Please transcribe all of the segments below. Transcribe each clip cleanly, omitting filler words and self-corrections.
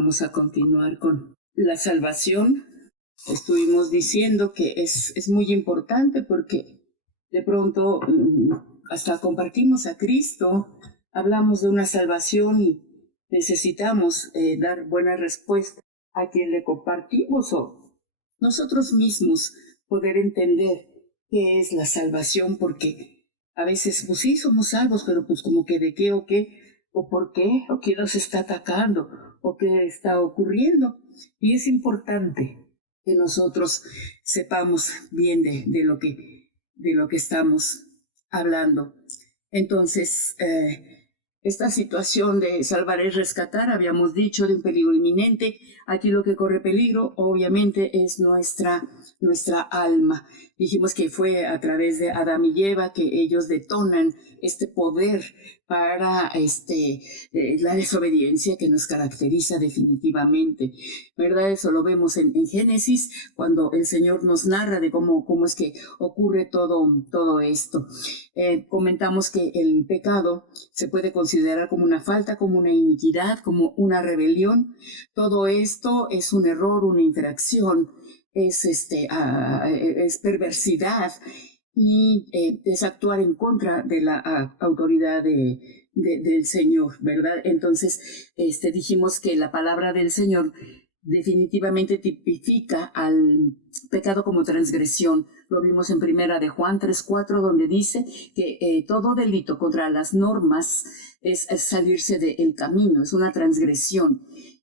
Vamos a continuar con la salvación. Estuvimos diciendo que es muy importante porque de pronto hasta compartimos a Cristo, hablamos de una salvación y necesitamos dar buena respuesta a quien le compartimos o nosotros mismos poder entender qué es la salvación, porque a veces pues sí somos salvos, pero pues como que de qué o qué, o por qué, o quién nos está atacando, o qué está ocurriendo. Y es importante que nosotros sepamos bien de lo que estamos hablando. Entonces, esta situación de salvar es rescatar, habíamos dicho, de un peligro inminente. Aquí lo que corre peligro, obviamente, es nuestra alma. Dijimos que fue a través de Adán y Eva que ellos detonan este poder para la desobediencia que nos caracteriza definitivamente, ¿verdad? Eso lo vemos en Génesis, cuando el Señor nos narra de cómo es que ocurre todo esto. Comentamos que el pecado se puede considerar como una falta, como una iniquidad, como una rebelión. Todo esto es un error, una infracción, es perversidad y es actuar en contra de la autoridad del Señor, ¿verdad? Entonces, dijimos que la palabra del Señor definitivamente tipifica al pecado como transgresión. Lo vimos en primera de Juan 3:4, donde dice que todo delito contra las normas es salirse del camino, es una transgresión.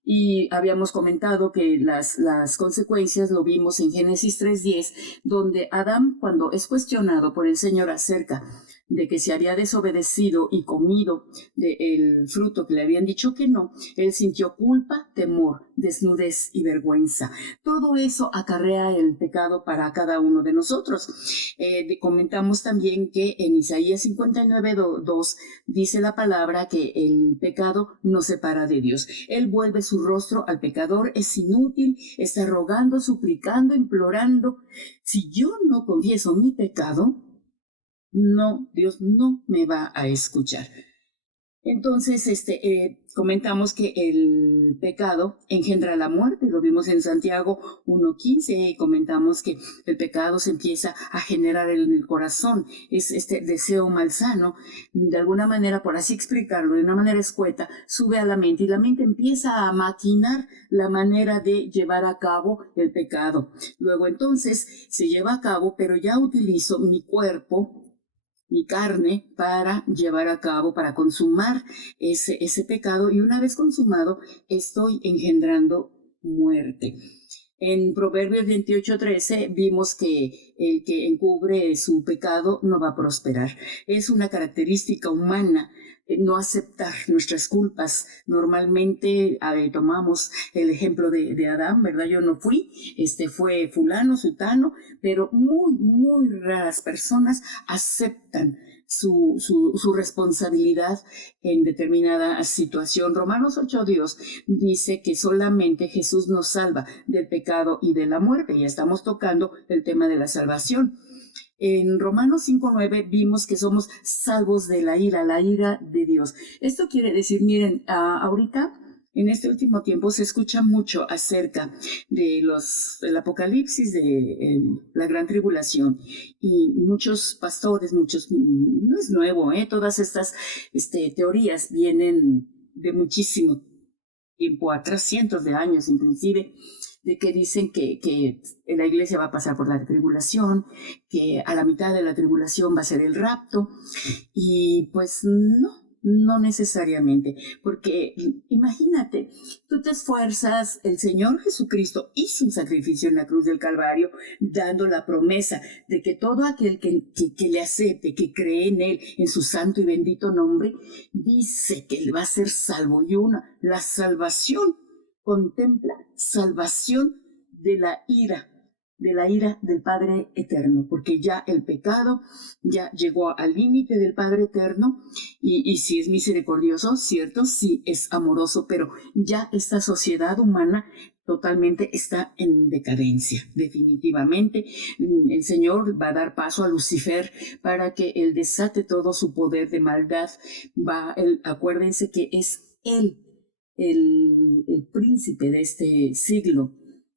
Y habíamos comentado que las consecuencias lo vimos en Génesis 3:10, donde Adán, cuando es cuestionado por el Señor acerca de que se había desobedecido y comido del fruto que le habían dicho que no, él sintió culpa, temor, desnudez y vergüenza. Todo eso acarrea el pecado para cada uno de nosotros. Comentamos también que en Isaías 59:2 dice la palabra que el pecado nos separa de Dios. Él vuelve su rostro al pecador, es inútil, está rogando, suplicando, implorando. Si yo no confieso mi pecado, no, Dios no me va a escuchar. Entonces, comentamos que el pecado engendra la muerte, lo vimos en Santiago 1:15, y comentamos que el pecado se empieza a generar en el corazón, es este deseo malsano, de alguna manera, por así explicarlo, de una manera escueta, sube a la mente y la mente empieza a maquinar la manera de llevar a cabo el pecado. Luego entonces se lleva a cabo, pero ya utilizo mi cuerpo, mi carne, para llevar a cabo, para consumar ese pecado, y una vez consumado estoy engendrando muerte. En Proverbios 28:13 vimos que el que encubre su pecado no va a prosperar. Es una característica humana no aceptar nuestras culpas. Normalmente tomamos el ejemplo de Adán, ¿verdad? Yo no fui, fue fulano, sutano, pero muy raras personas aceptan su responsabilidad en determinada situación. Romanos 8:2 dice que solamente Jesús nos salva del pecado y de la muerte. Ya estamos tocando el tema de la salvación. En Romanos 5:9 vimos que somos salvos de la ira de Dios. Esto quiere decir, miren, ahorita en este último tiempo se escucha mucho acerca del Apocalipsis, de la gran tribulación, y muchos pastores, no es nuevo, todas estas teorías vienen de muchísimo tiempo atrás, cientos de años inclusive, de que dicen que la iglesia va a pasar por la tribulación, que a la mitad de la tribulación va a ser el rapto, y pues no necesariamente, porque imagínate, tú te esfuerzas, el Señor Jesucristo hizo un sacrificio en la cruz del Calvario, dando la promesa de que todo aquel que le acepte, que cree en Él, en su santo y bendito nombre, dice que Él va a ser salvo. Y la salvación contempla salvación de la ira del Padre Eterno, porque ya el pecado ya llegó al límite del Padre Eterno, y sí es misericordioso, cierto, sí es amoroso, pero ya esta sociedad humana totalmente está en decadencia, definitivamente. El Señor va a dar paso a Lucifer para que Él desate todo su poder de maldad. Acuérdense que es Él el príncipe de este siglo.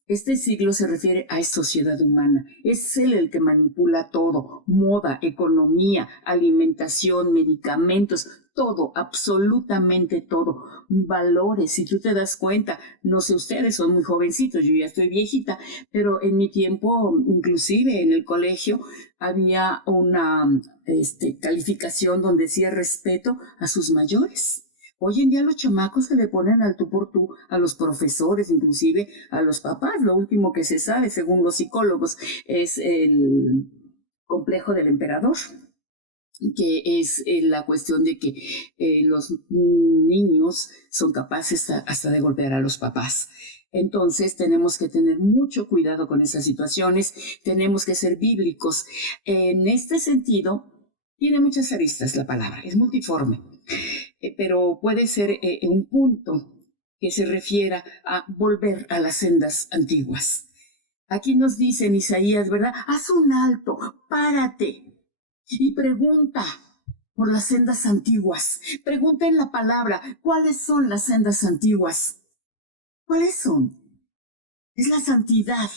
Este siglo se refiere a esa sociedad humana. Es él el que manipula todo: moda, economía, alimentación, medicamentos, todo, absolutamente todo. Valores, si tú te das cuenta, no sé, ustedes son muy jovencitos, yo ya estoy viejita, pero en mi tiempo, inclusive en el colegio, había una calificación donde decía respeto a sus mayores. Hoy en día los chamacos se le ponen al tú por tú a los profesores, inclusive a los papás. Lo último que se sabe, según los psicólogos, es el complejo del emperador, que es la cuestión de que los niños son capaces hasta de golpear a los papás. Entonces tenemos que tener mucho cuidado con esas situaciones, tenemos que ser bíblicos. En este sentido, tiene muchas aristas la palabra, es multiforme. Pero puede ser un punto que se refiera a volver a las sendas antiguas. Aquí nos dice en Isaías, ¿verdad? Haz un alto, párate y pregunta por las sendas antiguas. Pregunta en la palabra, ¿cuáles son las sendas antiguas? ¿Cuáles son? Es la santidad.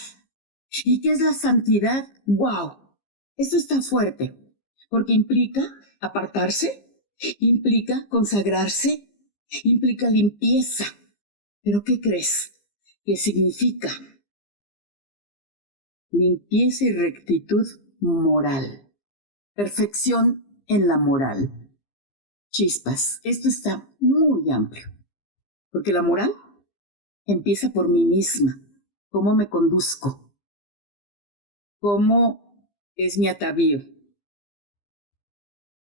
¿Y qué es la santidad? ¡Wow! Esto está fuerte, porque implica apartarse, implica consagrarse, implica limpieza. ¿Pero qué crees? ¿Qué significa? Limpieza y rectitud moral. Perfección en la moral. Chispas, esto está muy amplio, porque la moral empieza por mí misma. ¿Cómo me conduzco? ¿Cómo es mi atavío?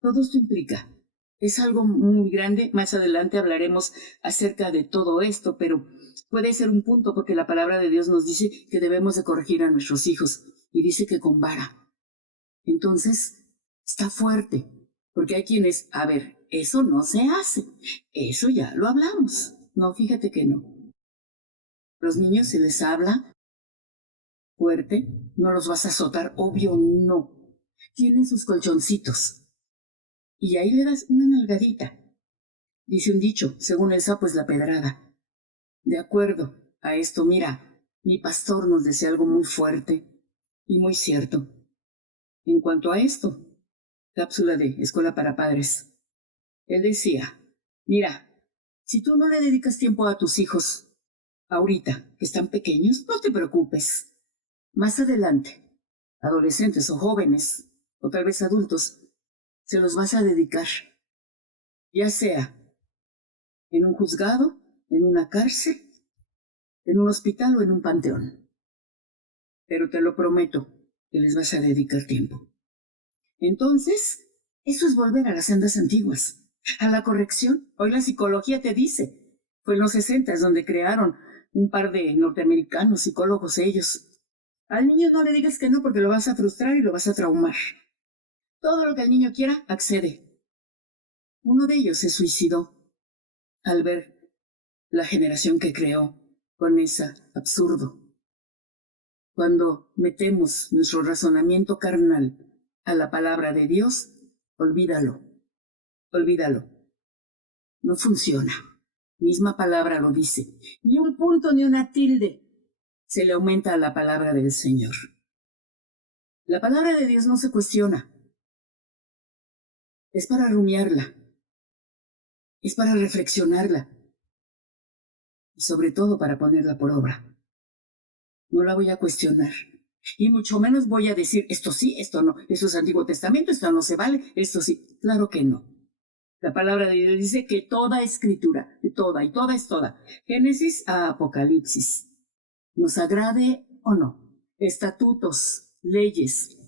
Todo esto implica. Es algo muy grande. Más adelante hablaremos acerca de todo esto, pero puede ser un punto porque la palabra de Dios nos dice que debemos de corregir a nuestros hijos y dice que con vara. Entonces, está fuerte, porque hay quienes, a ver, eso no se hace, eso ya lo hablamos. No, fíjate que no. Los niños se les habla fuerte, no los vas a azotar, obvio no. Tienen sus colchoncitos y ahí le das una nalgadita. Dice un dicho, según el sapo es la pedrada. De acuerdo a esto, mira, mi pastor nos decía algo muy fuerte y muy cierto. En cuanto a esto, cápsula de Escuela para Padres, él decía, mira, si tú no le dedicas tiempo a tus hijos ahorita, que están pequeños, no te preocupes. Más adelante, adolescentes o jóvenes, o tal vez adultos, se los vas a dedicar, ya sea en un juzgado, en una cárcel, en un hospital o en un panteón. Pero te lo prometo que les vas a dedicar tiempo. Entonces, eso es volver a las sendas antiguas, a la corrección. Hoy la psicología te dice, fue en los 60 donde crearon un par de norteamericanos, psicólogos ellos. Al niño no le digas que no porque lo vas a frustrar y lo vas a traumar. Todo lo que el niño quiera, accede. Uno de ellos se suicidó al ver la generación que creó con ese absurdo. Cuando metemos nuestro razonamiento carnal a la palabra de Dios, olvídalo, olvídalo. No funciona. Misma palabra lo dice. Ni un punto ni una tilde se le aumenta a la palabra del Señor. La palabra de Dios no se cuestiona. Es para rumiarla. Es para reflexionarla. Y sobre todo para ponerla por obra. No la voy a cuestionar. Y mucho menos voy a decir, esto sí, esto no, esto es Antiguo Testamento, esto no se vale, esto sí. Claro que no. La palabra de Dios dice que toda escritura, toda y toda es toda, Génesis a Apocalipsis, nos agrade o no, estatutos, leyes,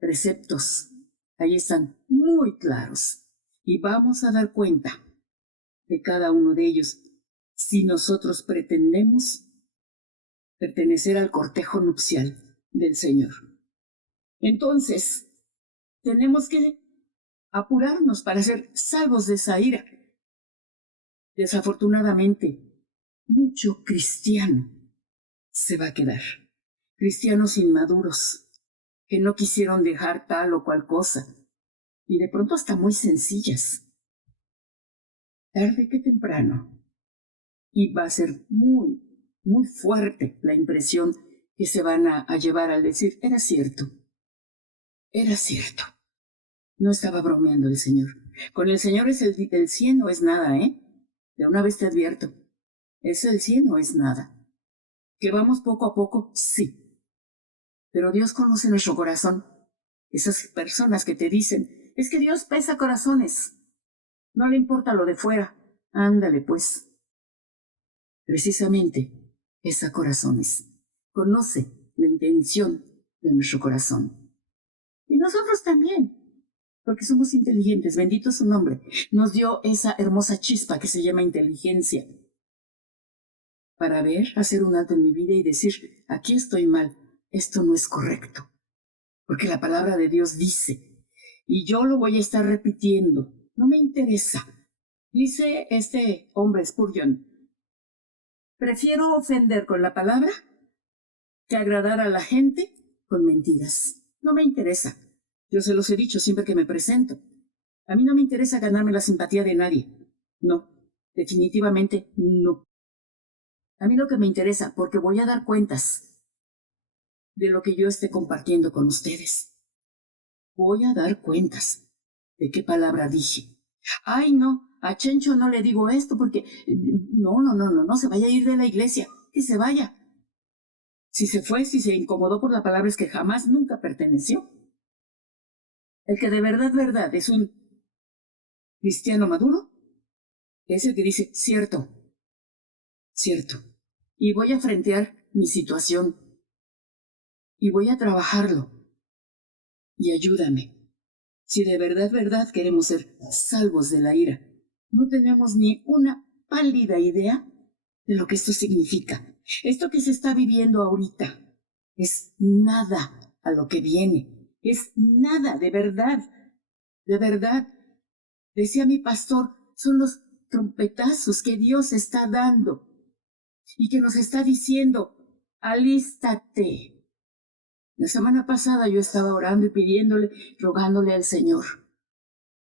preceptos, ahí están muy claros. Y vamos a dar cuenta de cada uno de ellos si nosotros pretendemos pertenecer al cortejo nupcial del Señor. Entonces, tenemos que apurarnos para ser salvos de esa ira. Desafortunadamente, mucho cristiano se va a quedar. Cristianos inmaduros, que no quisieron dejar tal o cual cosa, y de pronto hasta muy sencillas. Tarde que temprano, y va a ser muy, muy fuerte la impresión que se van a llevar al decir, era cierto, era cierto. No estaba bromeando el Señor. Con el Señor es el 100 no es nada, ¿eh? De una vez te advierto, es el 100 no es nada. ¿Que vamos poco a poco? Sí. Pero Dios conoce nuestro corazón. Esas personas que te dicen, es que Dios pesa corazones. No le importa lo de fuera. Ándale, pues. Precisamente, pesa corazones. Conoce la intención de nuestro corazón. Y nosotros también, porque somos inteligentes, bendito su nombre. Nos dio esa hermosa chispa que se llama inteligencia. Para ver, hacer un alto en mi vida y decir, aquí estoy mal, esto no es correcto. Porque la palabra de Dios dice, y yo lo voy a estar repitiendo, no me interesa. Dice este hombre Spurgeon, prefiero ofender con la palabra que agradar a la gente con mentiras. No me interesa. Yo se los he dicho siempre que me presento. A mí no me interesa ganarme la simpatía de nadie. No, definitivamente no. A mí lo que me interesa, porque voy a dar cuentas de lo que yo esté compartiendo con ustedes. Voy a dar cuentas de qué palabra dije. Ay, no, a Chencho no le digo esto porque no se vaya a ir de la iglesia, que se vaya. Si se fue, si se incomodó por la palabra es que jamás, nunca perteneció. El que de verdad es un cristiano maduro es el que dice, cierto, cierto. Y voy a frentear mi situación. Y voy a trabajarlo. Y ayúdame. Si de verdad queremos ser salvos de la ira, no tenemos ni una pálida idea de lo que esto significa. Esto que se está viviendo ahorita es nada a lo que viene. Es nada, de verdad. De verdad. Decía mi pastor, son los trompetazos que Dios está dando y que nos está diciendo, alístate. La semana pasada yo estaba orando y pidiéndole, rogándole al Señor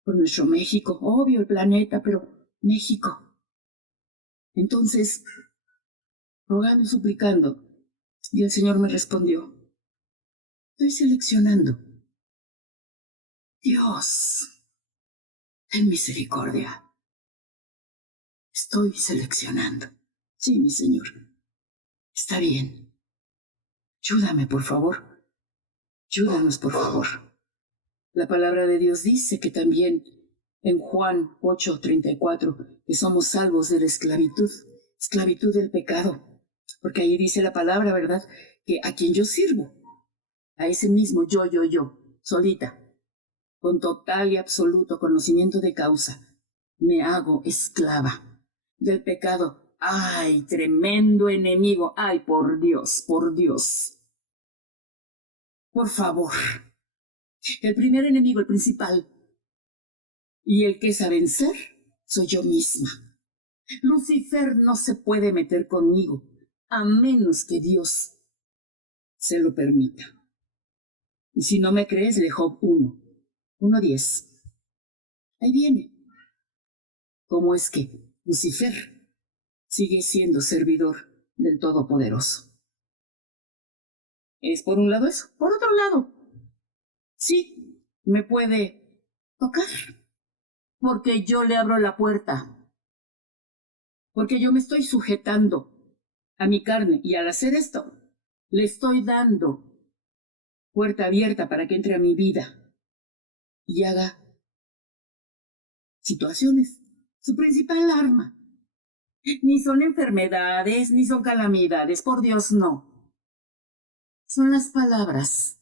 por nuestro México, obvio el planeta, pero México. Entonces, rogando y suplicando, y el Señor me respondió, estoy seleccionando. Dios, ten misericordia. Estoy seleccionando. Sí, mi Señor. Está bien. Ayúdame, por favor. Ayúdanos, por favor. La palabra de Dios dice que también en Juan 8:34, que somos salvos de la esclavitud, esclavitud del pecado. Porque ahí dice la palabra, ¿verdad? Que a quien yo sirvo, a ese mismo yo, solita, con total y absoluto conocimiento de causa, me hago esclava del pecado. ¡Ay, tremendo enemigo! ¡Ay, por Dios, por Dios! Por favor. El primer enemigo, el principal, y el que es a vencer, soy yo misma. Lucifer no se puede meter conmigo, a menos que Dios se lo permita. Y si no me crees, lee Job 1:10. Ahí viene. ¿Cómo es que Lucifer sigue siendo servidor del Todopoderoso? Es por un lado eso. Por otro lado, sí, me puede tocar, porque yo le abro la puerta, porque yo me estoy sujetando a mi carne y al hacer esto, le estoy dando puerta abierta para que entre a mi vida y haga situaciones. Su principal arma. Ni son enfermedades, ni son calamidades, por Dios no. Son las palabras.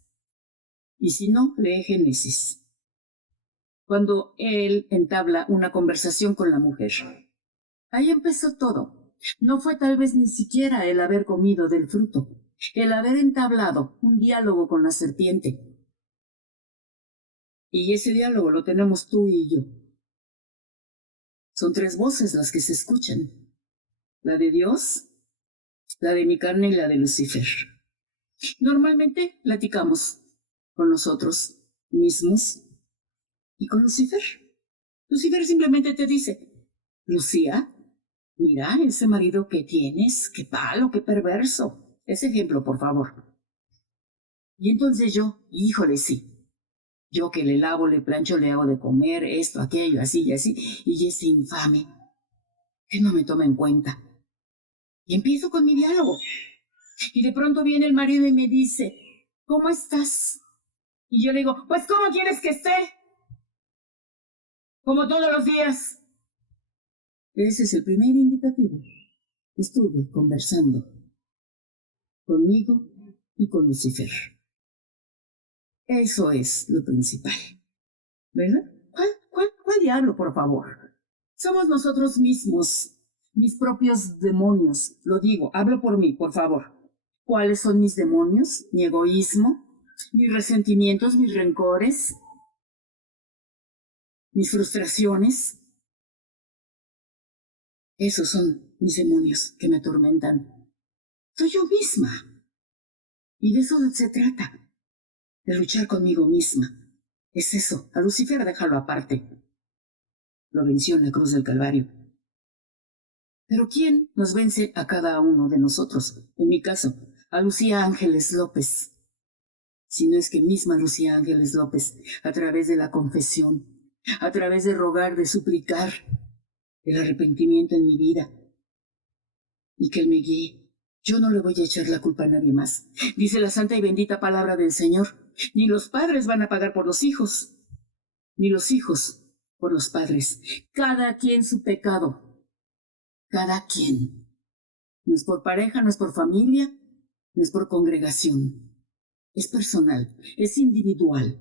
Y si no, lee Génesis. Cuando él entabla una conversación con la mujer. Ahí empezó todo. No fue tal vez ni siquiera el haber comido del fruto, el haber entablado un diálogo con la serpiente. Y ese diálogo lo tenemos tú y yo. Son 3 voces las que se escuchan. La de Dios, la de mi carne y la de Lucifer. Normalmente platicamos con nosotros mismos y con Lucifer. Lucifer simplemente te dice, Lucía, mira, ese marido que tienes, qué palo, qué perverso. Ese ejemplo, por favor. Y entonces yo, híjole, sí. Yo que le lavo, le plancho, le hago de comer, esto, aquello, así y así. Y ese infame, que no me toma en cuenta. Y empiezo con mi diálogo. Y de pronto viene el marido y me dice, ¿cómo estás? Y yo le digo, pues ¿cómo quieres que esté? Como todos los días. Ese es el primer indicativo. Estuve conversando conmigo y con Lucifer. Eso es lo principal. ¿Verdad? ¿Cuál diablo, por favor? Somos nosotros mismos, mis propios demonios. Lo digo, hablo por mí, por favor. ¿Cuáles son mis demonios? Mi egoísmo, mis resentimientos, mis rencores, mis frustraciones. Esos son mis demonios que me atormentan. Soy yo misma. Y de eso se trata, de luchar conmigo misma. Es eso. A Lucifer déjalo aparte. Lo venció en la cruz del Calvario. Pero ¿quién nos vence a cada uno de nosotros? En mi caso, a Lucía Ángeles López. Si no es que misma Lucía Ángeles López, a través de la confesión, a través de rogar, de suplicar el arrepentimiento en mi vida y que Él me guíe. Yo no le voy a echar la culpa a nadie más. Dice la santa y bendita palabra del Señor, ni los padres van a pagar por los hijos, ni los hijos por los padres. Cada quien su pecado, cada quien. No es por pareja, no es por familia, no es por congregación. Es personal, es individual.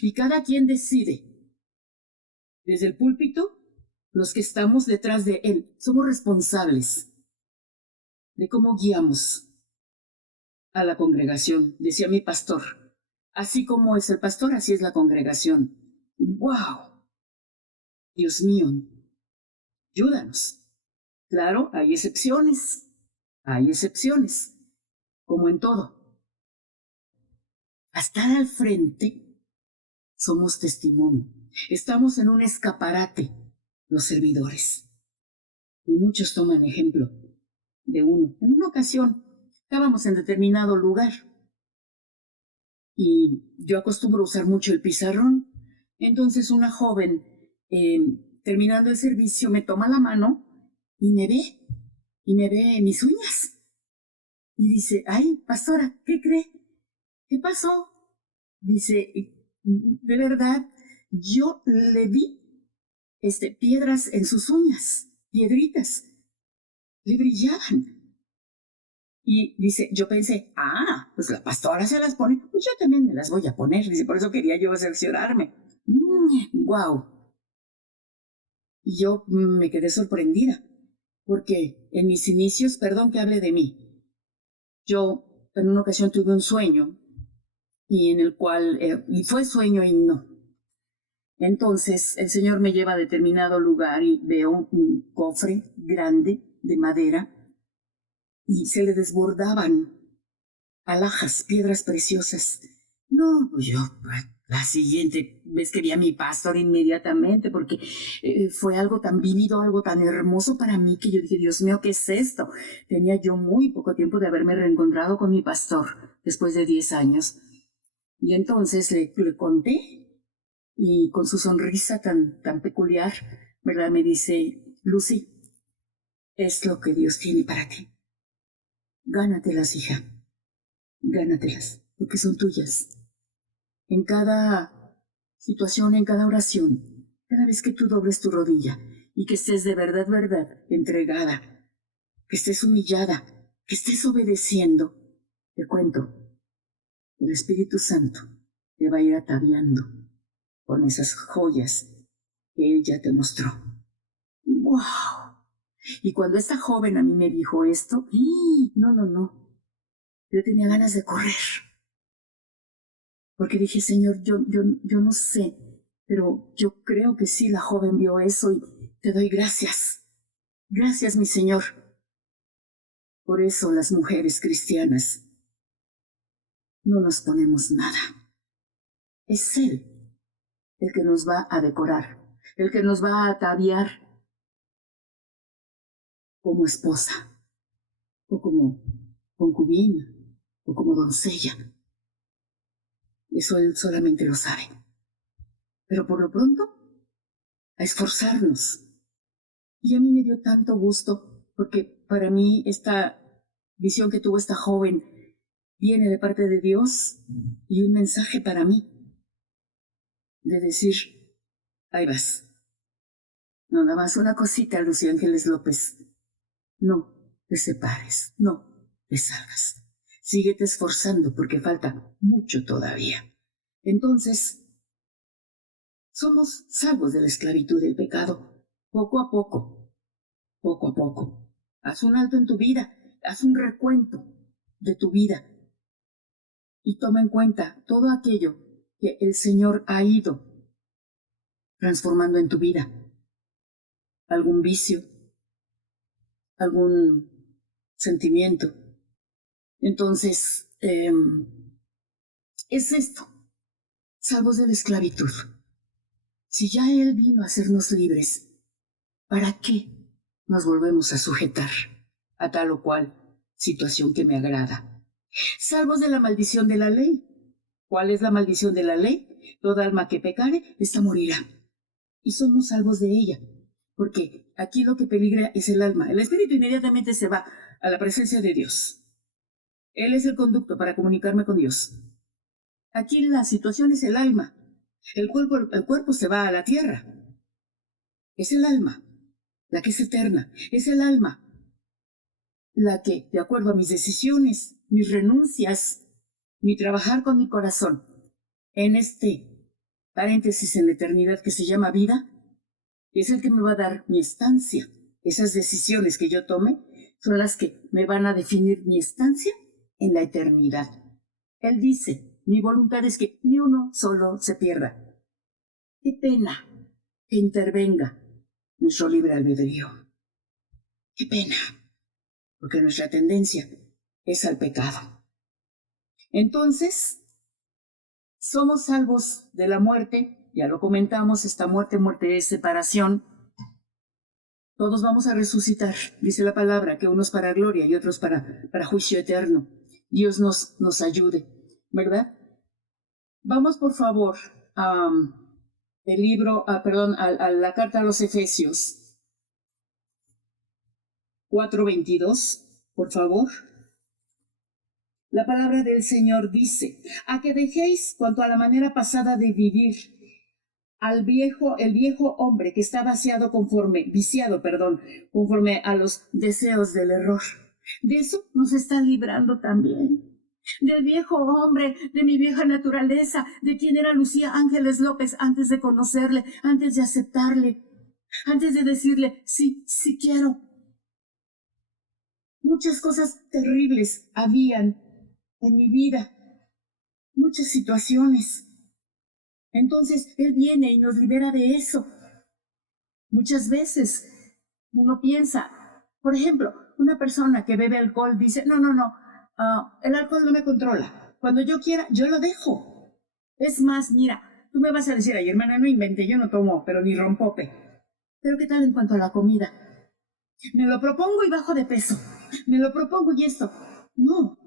Y cada quien decide. Desde el púlpito, los que estamos detrás de él, somos responsables de cómo guiamos a la congregación. Decía mi pastor, así como es el pastor, así es la congregación. ¡Wow! Dios mío, ayúdanos. Claro, hay excepciones, como en todo. A estar al frente somos testimonio. Estamos en un escaparate, los servidores. Y muchos toman ejemplo de uno. En una ocasión, estábamos en determinado lugar y yo acostumbro usar mucho el pizarrón. Entonces una joven, terminando el servicio, me toma la mano y me ve mis uñas. Y dice, ay, pastora, ¿qué cree? ¿Qué pasó? Dice, de verdad, yo le vi piedras en sus uñas, piedritas, le brillaban. Y dice, yo pensé, pues la pastora se las pone, pues yo también me las voy a poner. Dice, por eso quería yo cerciorarme. Wow. Y yo me quedé sorprendida, porque en mis inicios, perdón que hable de mí, yo en una ocasión tuve un sueño, y en el cual, y fue sueño y no. Entonces el Señor me lleva a determinado lugar y veo un cofre grande de madera y se le desbordaban alhajas, piedras preciosas. No, pues yo, la siguiente vez que vi a mi pastor inmediatamente, porque fue algo tan vívido, algo tan hermoso para mí que yo dije, Dios mío, ¿qué es esto? Tenía yo muy poco tiempo de haberme reencontrado con mi pastor después de 10 años. Y entonces le conté y con su sonrisa tan peculiar, ¿verdad? Me dice, Lucy, es lo que Dios tiene para ti. Gánatelas, hija. Gánatelas, porque son tuyas. En cada situación, en cada oración, cada vez que tú dobles tu rodilla y que estés de verdad, entregada, que estés humillada, que estés obedeciendo, te cuento, el Espíritu Santo te va a ir ataviando con esas joyas que Él ya te mostró. ¡Wow! Y cuando esta joven a mí me dijo esto, no, yo tenía ganas de correr. Porque dije, Señor, yo no sé, pero yo creo que sí, la joven vio eso y te doy gracias. Gracias, mi Señor. Por eso las mujeres cristianas no nos ponemos nada. Es Él el que nos va a decorar, el que nos va a ataviar. como esposa, o como concubina, o como doncella. Eso él solamente lo sabe. Pero por lo pronto, a esforzarnos. Y a mí me dio tanto gusto, porque para mí esta visión que tuvo esta joven viene de parte de Dios y un mensaje para mí, de decir, ahí vas. No, nada más una cosita, Lucía Ángeles López. No te separes, no te salgas. Síguete esforzando porque falta mucho todavía. Entonces, somos salvos de la esclavitud del pecado, poco a poco, poco a poco. Haz un alto en tu vida, haz un recuento de tu vida y toma en cuenta todo aquello que el Señor ha ido transformando en tu vida. Algún vicio, algún sentimiento. Entonces, es esto, salvos de la esclavitud. Si ya Él vino a hacernos libres, ¿para qué nos volvemos a sujetar a tal o cual situación que me agrada? Salvos de la maldición de la ley. ¿Cuál es la maldición de la ley? Toda alma que pecare, esta morirá. Y somos salvos de ella, porque aquí lo que peligra es el alma. El espíritu inmediatamente se va a la presencia de Dios. Él es el conducto para comunicarme con Dios. Aquí la situación es el alma. El cuerpo se va a la tierra. Es el alma la que es eterna. Es el alma la que, de acuerdo a mis decisiones, mis renuncias, mi trabajar con mi corazón, en este paréntesis en la eternidad que se llama vida, es el que me va a dar mi estancia. Esas decisiones que yo tome son las que me van a definir mi estancia en la eternidad. Él dice, mi voluntad es que ni uno solo se pierda. Qué pena que intervenga nuestro libre albedrío. Qué pena, porque nuestra tendencia es al pecado. Entonces, somos salvos de la muerte, ya lo comentamos, esta muerte de separación. Todos vamos a resucitar, dice la palabra, que unos para gloria y otros para juicio eterno. Dios nos ayude, ¿verdad? Vamos, por favor, el libro, a la carta a los Efesios 4:22, por favor. La palabra del Señor dice, a que dejéis cuanto a la manera pasada de vivir, el viejo hombre que está viciado conforme a los deseos del error. De eso nos está librando también. Del viejo hombre, de mi vieja naturaleza, de quien era Lucía Ángeles López antes de conocerle, antes de aceptarle, antes de decirle, sí, sí quiero. Muchas cosas terribles habían en mi vida, muchas situaciones. Entonces, Él viene y nos libera de eso. Muchas veces uno piensa, por ejemplo, una persona que bebe alcohol dice, no, el alcohol no me controla. Cuando yo quiera, yo lo dejo. Es más, mira, tú me vas a decir, ay, hermana, no invente, yo no tomo, pero ni rompope. Pero ¿qué tal en cuanto a la comida? Me lo propongo y bajo de peso. Me lo propongo y esto. No.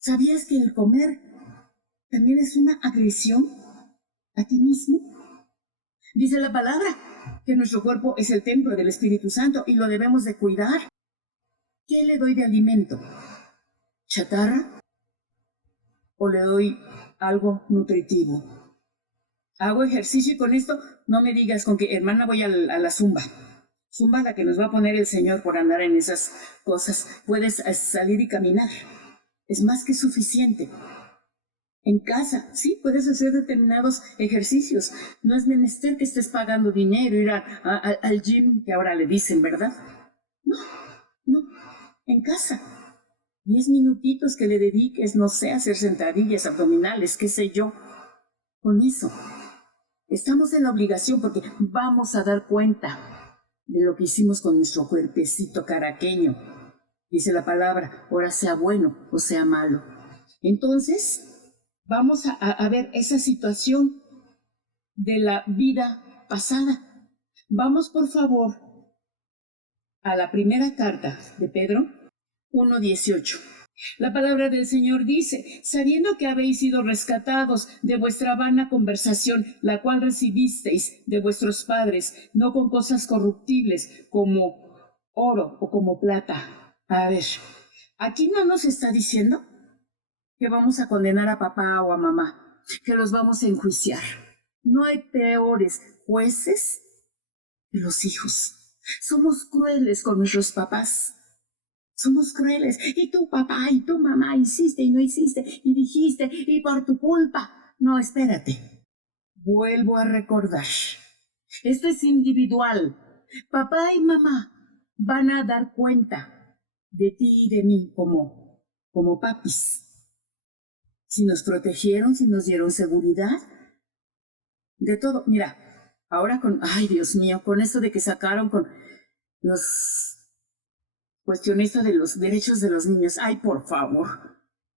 ¿Sabías que el comer también es una agresión a ti mismo? Dice la palabra que nuestro cuerpo es el templo del Espíritu Santo y lo debemos de cuidar. ¿Qué le doy de alimento? ¿Chatarra? ¿O le doy algo nutritivo? Hago ejercicio y con esto no me digas con que, hermana, voy a la zumba. Zumba la que nos va a poner el Señor por andar en esas cosas. Puedes salir y caminar. Es más que suficiente. En casa, sí, puedes hacer determinados ejercicios. No es menester que estés pagando dinero, ir al gym, que ahora le dicen, ¿verdad? No, en casa. 10 minutitos que le dediques, no sé, a hacer sentadillas, abdominales, qué sé yo. Con eso, estamos en la obligación porque vamos a dar cuenta de lo que hicimos con nuestro cuerpecito caraqueño. Dice la palabra, ora sea bueno o sea malo. Entonces, vamos a ver esa situación de la vida pasada. Vamos, por favor, a la primera carta de Pedro 1:18. La palabra del Señor dice: sabiendo que habéis sido rescatados de vuestra vana conversación, la cual recibisteis de vuestros padres, no con cosas corruptibles como oro o como plata. A ver, aquí no nos está diciendo que vamos a condenar a papá o a mamá, que los vamos a enjuiciar. No hay peores jueces que los hijos. Somos crueles con nuestros papás. Somos crueles. Y tu papá y tu mamá hiciste y no hiciste y dijiste y por tu culpa. No, espérate. Vuelvo a recordar. Esto es individual. Papá y mamá van a dar cuenta de ti y de mí como papis. Si nos protegieron, si nos dieron seguridad, de todo. Mira, ahora ay Dios mío, con esto de que sacaron con los cuestionistas de los derechos de los niños. Ay, por favor,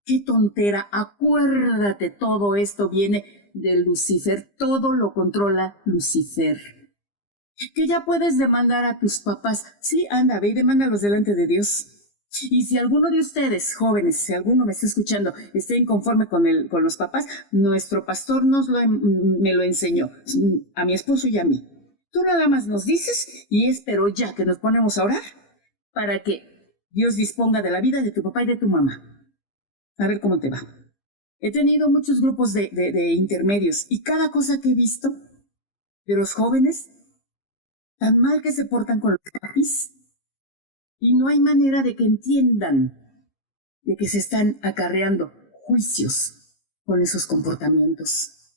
qué tontera. Acuérdate, todo esto viene de Lucifer, todo lo controla Lucifer. Que ya puedes demandar a tus papás. Sí, anda, ve y demándalos delante de Dios. Y si alguno de ustedes, jóvenes, si alguno me está escuchando, está inconforme con los papás, nuestro pastor me lo enseñó, a mi esposo y a mí. Tú nada más nos dices y espero ya que nos ponemos a orar para que Dios disponga de la vida de tu papá y de tu mamá. A ver cómo te va. He tenido muchos grupos de intermedios y cada cosa que he visto de los jóvenes, tan mal que se portan con los papis, y no hay manera de que entiendan de que se están acarreando juicios con esos comportamientos.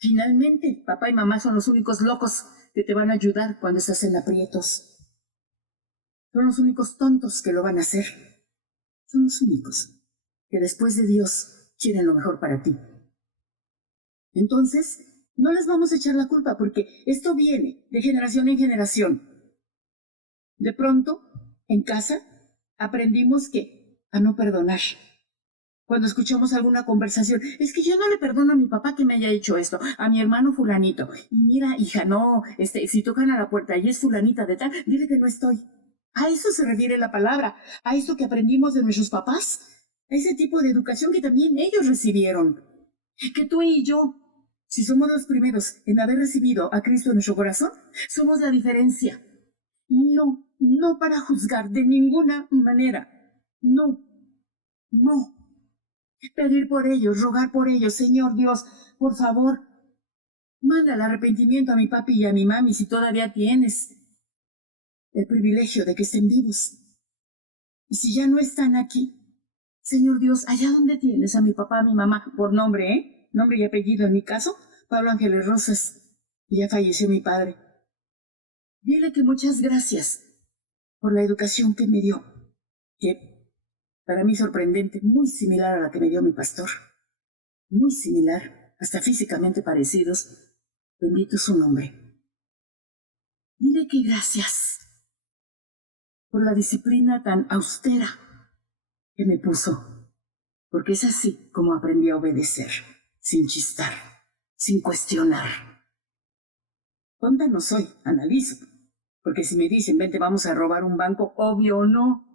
Finalmente, papá y mamá son los únicos locos que te van a ayudar cuando estás en aprietos. Son los únicos tontos que lo van a hacer. Son los únicos que después de Dios quieren lo mejor para ti. Entonces, no les vamos a echar la culpa porque esto viene de generación en generación. De pronto, en casa, aprendimos a no perdonar. Cuando escuchamos alguna conversación, es que yo no le perdono a mi papá que me haya hecho esto, a mi hermano fulanito. Y mira, hija, no, si tocan a la puerta y es fulanita de tal, dile que no estoy. A eso se refiere la palabra, a esto que aprendimos de nuestros papás, a ese tipo de educación que también ellos recibieron. Que tú y yo, si somos los primeros en haber recibido a Cristo en nuestro corazón, somos la diferencia. No para juzgar de ninguna manera. No. Pedir por ellos, rogar por ellos. Señor Dios, por favor, manda el arrepentimiento a mi papi y a mi mami si todavía tienes el privilegio de que estén vivos. Y si ya no están aquí, Señor Dios, allá donde tienes a mi papá, a mi mamá, por nombre, nombre y apellido en mi caso, Pablo Ángeles Rosas, y ya falleció mi padre. Dile que muchas gracias por la educación que me dio, que para mí sorprendente, muy similar a la que me dio mi pastor, muy similar, hasta físicamente parecidos. Bendito su nombre. Dile que gracias por la disciplina tan austera que me puso, porque es así como aprendí a obedecer, sin chistar, sin cuestionar. Tonta no soy, analizo, porque si me dicen, vente, vamos a robar un banco, obvio no.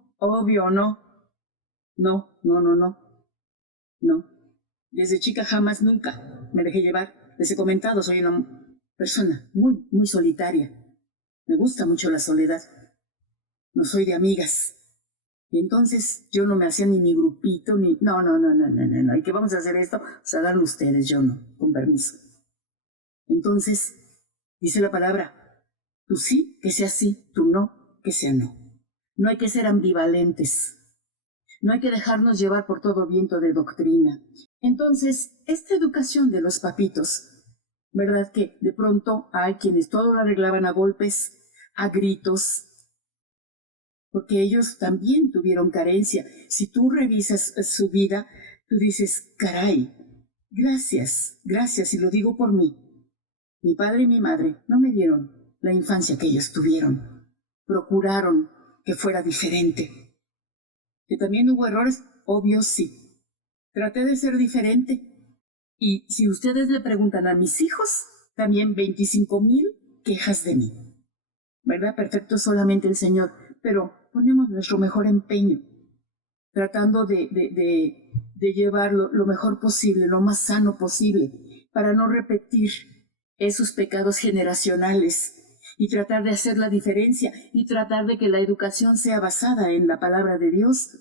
No. Desde chica jamás, nunca me dejé llevar. Les he comentado, soy una persona muy, muy solitaria. Me gusta mucho la soledad. No soy de amigas. Y entonces yo no me hacía ni mi grupito, ni... No. ¿Y qué vamos a hacer esto? Pues háganlo ustedes, yo no, con permiso. Entonces, dice la palabra, tú sí, que sea sí, tú no, que sea no. No hay que ser ambivalentes. No hay que dejarnos llevar por todo viento de doctrina. Entonces, esta educación de los papitos, ¿verdad? Que de pronto hay quienes todo lo arreglaban a golpes, a gritos, porque ellos también tuvieron carencia. Si tú revisas su vida, tú dices, caray, gracias, y lo digo por mí. Mi padre y mi madre no me dieron la infancia que ellos tuvieron. Procuraron que fuera diferente. Que también hubo errores, obvio sí. Traté de ser diferente. Y si ustedes le preguntan a mis hijos, también 25,000 quejas de mí. ¿Verdad? Perfecto solamente el Señor. pero ponemos nuestro mejor empeño, tratando de llevarlo lo mejor posible, lo más sano posible, para no repetir esos pecados generacionales y tratar de hacer la diferencia y tratar de que la educación sea basada en la palabra de Dios.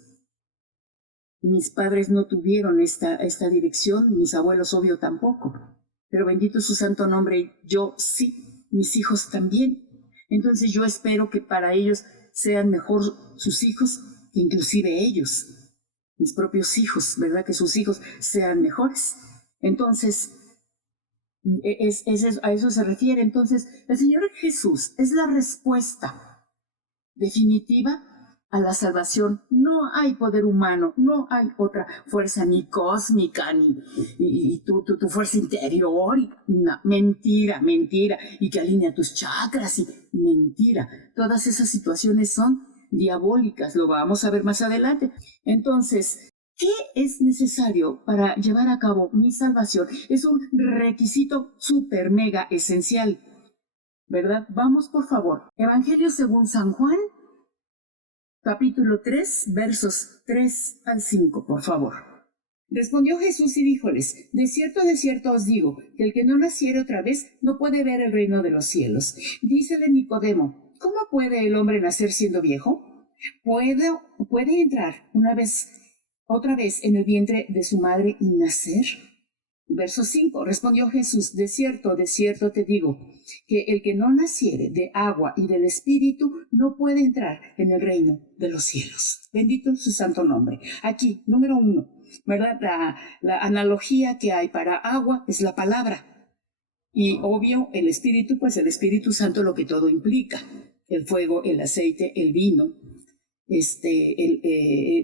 Mis padres no tuvieron esta dirección, mis abuelos obvio tampoco, pero bendito su santo nombre, yo sí, mis hijos también. Entonces yo espero que para ellos sean mejor sus hijos que inclusive ellos, mis propios hijos, ¿verdad? Que sus hijos sean mejores. Entonces, a eso se refiere. Entonces, el Señor Jesús es la respuesta definitiva a la salvación. No hay poder humano, no hay otra fuerza ni cósmica, ni tu fuerza interior. No, mentira, y que alinea tus chakras, y mentira. Todas esas situaciones son diabólicas, lo vamos a ver más adelante. Entonces, ¿qué es necesario para llevar a cabo mi salvación? Es un requisito súper mega esencial, ¿verdad? Vamos, por favor. Evangelio según San Juan, capítulo 3, versos 3 al 5, por favor. Respondió Jesús y díjoles: de cierto os digo, que el que no naciere otra vez no puede ver el reino de los cielos. Dícele Nicodemo: ¿cómo puede el hombre nacer siendo viejo? ¿Puede entrar otra vez en el vientre de su madre y nacer? Verso 5. Respondió Jesús: de cierto te digo, que el que no naciere de agua y del Espíritu no puede entrar en el reino de los cielos. Bendito su santo nombre. Aquí, número 1, ¿verdad? La analogía que hay para agua es la palabra. Y obvio, el Espíritu, pues el Espíritu Santo, lo que todo implica. El fuego, el aceite, el vino,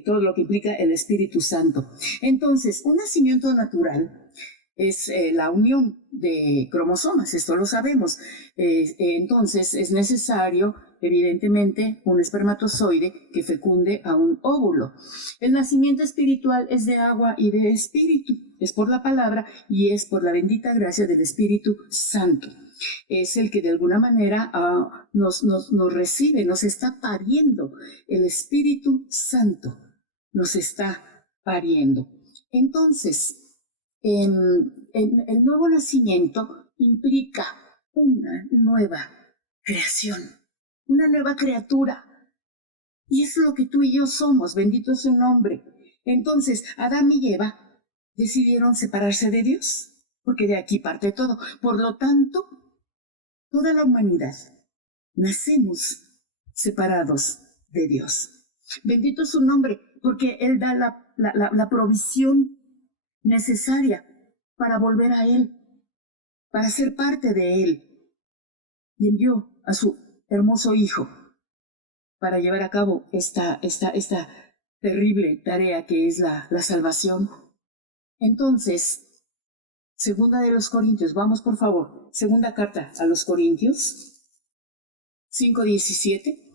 todo lo que implica el Espíritu Santo. Entonces, un nacimiento natural es la unión de cromosomas, esto lo sabemos. Entonces es necesario, evidentemente, un espermatozoide que fecunde a un óvulo. El nacimiento espiritual es de agua y de espíritu, es por la palabra y es por la bendita gracia del Espíritu Santo. Es el que de alguna manera nos recibe, nos está pariendo. El Espíritu Santo nos está pariendo. Entonces, el nuevo nacimiento implica una nueva creación, una nueva criatura. Y es lo que tú y yo somos, bendito es su nombre. Entonces, Adán y Eva decidieron separarse de Dios, porque de aquí parte todo. Por lo tanto, toda la humanidad nacemos separados de Dios. Bendito es su nombre, porque Él da la provisión necesaria para volver a Él, para ser parte de Él, y envió a su hermoso Hijo para llevar a cabo esta terrible tarea que es la salvación. Entonces, segunda de los Corintios, vamos por favor, segunda carta a los Corintios, 5:17.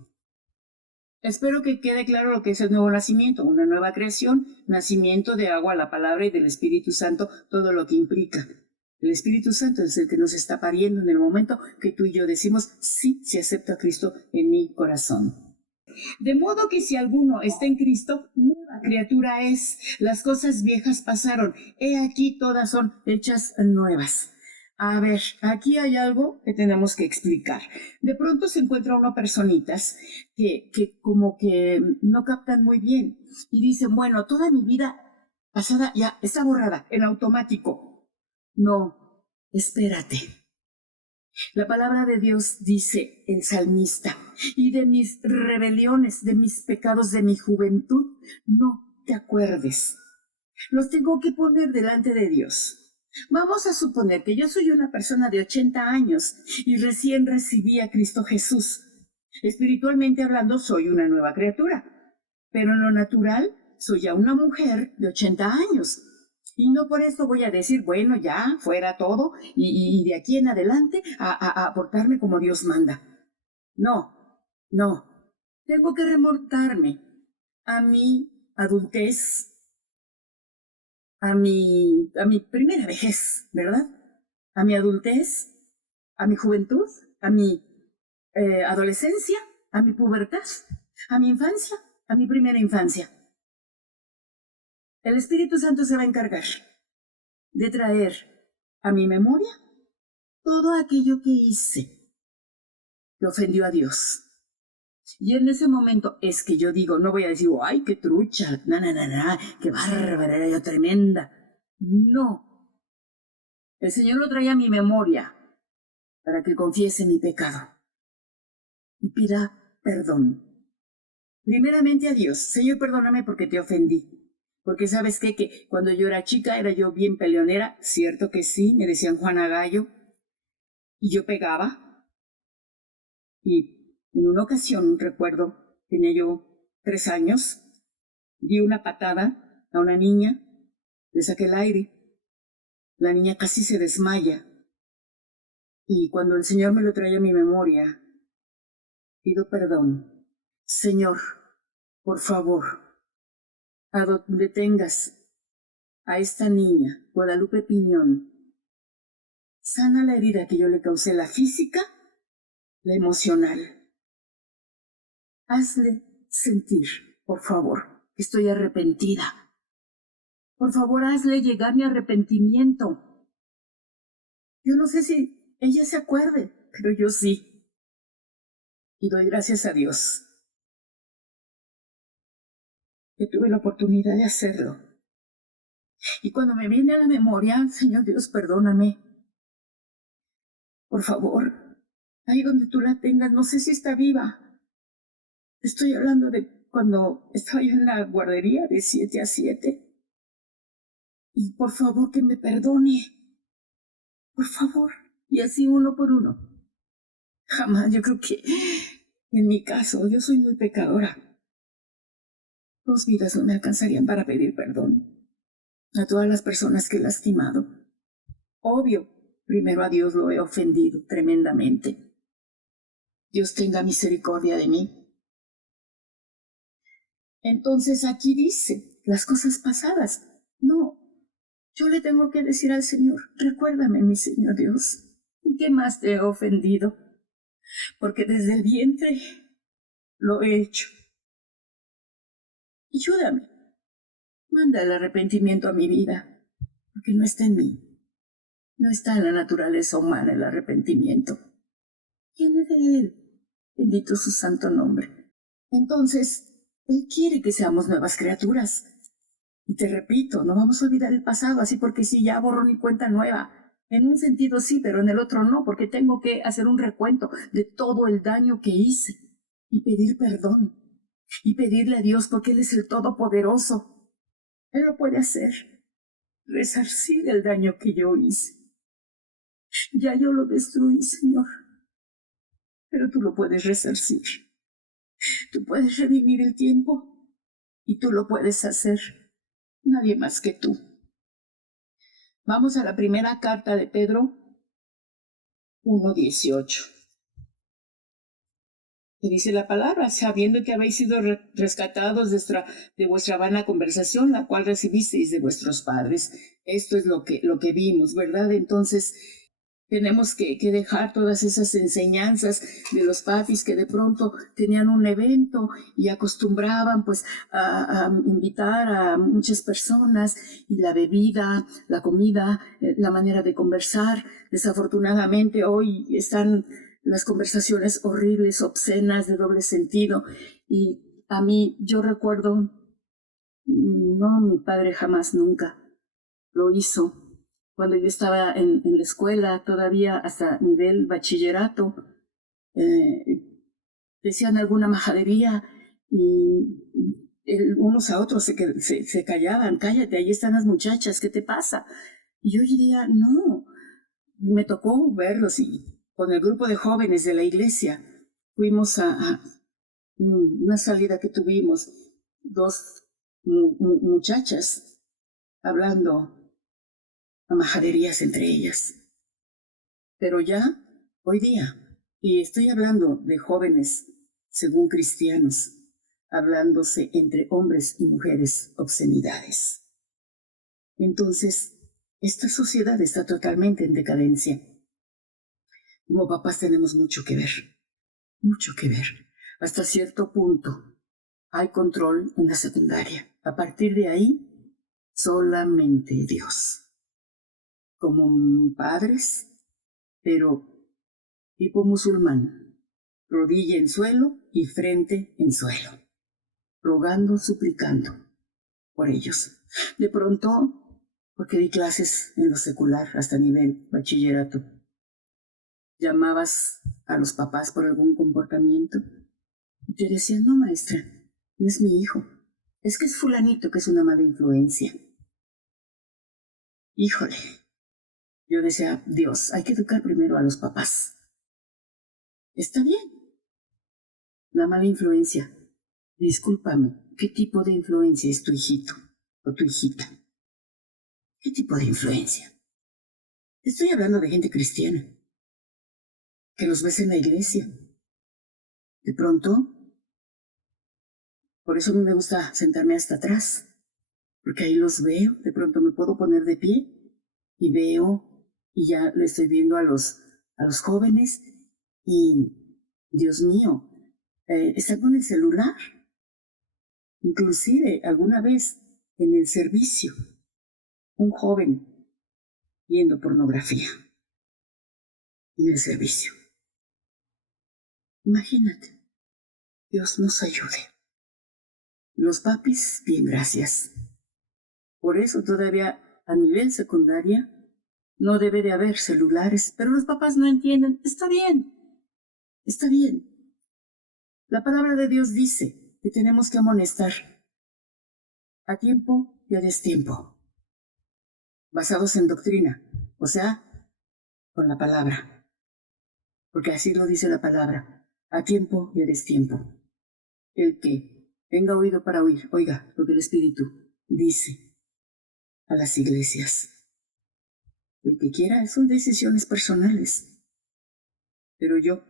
Espero que quede claro lo que es el nuevo nacimiento, una nueva creación, nacimiento de agua, la palabra y del Espíritu Santo, todo lo que implica. El Espíritu Santo es el que nos está pariendo en el momento que tú y yo decimos: sí, se acepta a Cristo en mi corazón. De modo que si alguno está en Cristo, nueva criatura es. Las cosas viejas pasaron, he aquí todas son hechas nuevas. A ver, aquí hay algo que tenemos que explicar. De pronto se encuentra uno personitas que como que no captan muy bien y dicen: bueno, toda mi vida pasada ya está borrada en automático. No, espérate. La palabra de Dios dice el salmista: y de mis rebeliones, de mis pecados de mi juventud, no te acuerdes. Los tengo que poner delante de Dios. Vamos a suponer que yo soy una persona de 80 años y recién recibí a Cristo Jesús. Espiritualmente hablando, soy una nueva criatura, pero en lo natural soy ya una mujer de 80 años. Y no por esto voy a decir: bueno, ya, fuera todo, y de aquí en adelante a portarme como Dios manda. No. Tengo que remontarme a mi adultez, a mi primera vejez, ¿verdad? A mi adultez, a mi juventud, a mi adolescencia, a mi pubertad, a mi infancia, a mi primera infancia. El Espíritu Santo se va a encargar de traer a mi memoria todo aquello que hice que ofendió a Dios. Y en ese momento es que yo digo, no voy a decir, ay, qué trucha, qué bárbara, era yo tremenda. No. El Señor lo trae a mi memoria para que confiese mi pecado y pida perdón. Primeramente a Dios, Señor, perdóname porque te ofendí. Porque sabes qué, que cuando yo era chica era yo bien peleonera, cierto que sí, me decían Juana Gallo, y yo pegaba. Y en una ocasión, recuerdo, tenía yo 3 años, di una patada a una niña, le saqué el aire, la niña casi se desmaya. Y cuando el Señor me lo trae a mi memoria, pido perdón. Señor, por favor, a donde tengas a esta niña, Guadalupe Piñón, sana la herida que yo le causé, la física, la emocional. Hazle sentir, por favor, que estoy arrepentida. Por favor, hazle llegar mi arrepentimiento. Yo no sé si ella se acuerde, pero yo sí. Y doy gracias a Dios que tuve la oportunidad de hacerlo. Y cuando me viene a la memoria, Señor Dios, perdóname. Por favor, ahí donde tú la tengas, no sé si está viva. Estoy hablando de cuando estaba yo en la guardería de 7 a 7. Y por favor que me perdone. Por favor. Y así uno por uno. Jamás, yo creo que en mi caso, yo soy muy pecadora. 2 vidas no me alcanzarían para pedir perdón a todas las personas que he lastimado. Obvio, primero a Dios lo he ofendido tremendamente. Dios tenga misericordia de mí. Entonces aquí dice las cosas pasadas. No, yo le tengo que decir al Señor, recuérdame, mi Señor Dios, ¿en qué más te he ofendido? Porque desde el vientre lo he hecho. Ayúdame. Manda el arrepentimiento a mi vida, porque no está en mí. No está en la naturaleza humana el arrepentimiento. Viene de Él. Bendito su santo nombre. Entonces, Él quiere que seamos nuevas criaturas. Y te repito, no vamos a olvidar el pasado, así porque sí, ya borro mi cuenta nueva. En un sentido sí, pero en el otro no, porque tengo que hacer un recuento de todo el daño que hice y pedir perdón. Y pedirle a Dios porque Él es el Todopoderoso. Él lo puede hacer. Resarcir el daño que yo hice. Ya yo lo destruí, Señor. Pero tú lo puedes resarcir. Tú puedes revivir el tiempo y tú lo puedes hacer. Nadie más que tú. Vamos a la primera carta de Pedro 1:18. Que dice la palabra, sabiendo que habéis sido rescatados de vuestra vana conversación, la cual recibisteis de vuestros padres. Esto es lo que vimos, ¿verdad? Entonces, tenemos que dejar todas esas enseñanzas de los papis que de pronto tenían un evento y acostumbraban pues a invitar a muchas personas y la bebida, la comida, la manera de conversar. Desafortunadamente hoy están las conversaciones horribles, obscenas, de doble sentido. Y a mí, yo recuerdo, no, mi padre jamás, nunca lo hizo. Cuando yo estaba en la escuela, todavía hasta nivel bachillerato, decían alguna majadería y unos a otros se callaban, cállate, ahí están las muchachas, ¿qué te pasa? Y yo diría, no, me tocó verlos y con el grupo de jóvenes de la iglesia fuimos a una salida que tuvimos, 2 muchachas hablando a majaderías entre ellas. Pero ya, hoy día, y estoy hablando de jóvenes según cristianos, hablándose entre hombres y mujeres obscenidades. Entonces, esta sociedad está totalmente en decadencia. Como papás tenemos mucho que ver, hasta cierto punto. hay control en la secundaria. A partir de ahí, solamente Dios. Como padres, pero tipo musulmán, rodilla en suelo y frente en suelo, rogando, suplicando por ellos. De pronto, porque di clases en lo secular hasta nivel bachillerato, llamabas a los papás por algún comportamiento y te decían, no maestra, no es mi hijo, es que es fulanito que es una mala influencia. Híjole, yo decía, Dios, hay que educar primero a los papás. Está bien, la mala influencia. Discúlpame, ¿qué tipo de influencia es tu hijito o tu hijita? ¿Qué tipo de influencia? Estoy hablando de gente cristiana, que los ves en la iglesia. De pronto, por eso a mí me gusta sentarme hasta atrás, porque ahí los veo, de pronto me puedo poner de pie y veo, y ya le estoy viendo a los jóvenes, y Dios mío, están con el celular. Inclusive, alguna vez en el servicio, un joven viendo pornografía en el servicio. Imagínate, Dios nos ayude. Los papis, bien, gracias. Por eso todavía a nivel secundaria no debe de haber celulares, pero los papás no entienden. Está bien, está bien. La palabra de Dios dice que tenemos que amonestar a tiempo y a destiempo, basados en doctrina, o sea, con la palabra, porque así lo dice la palabra, a tiempo y a destiempo. El que tenga oído para oír, oiga lo que el Espíritu dice a las iglesias. El que quiera, son decisiones personales. Pero yo,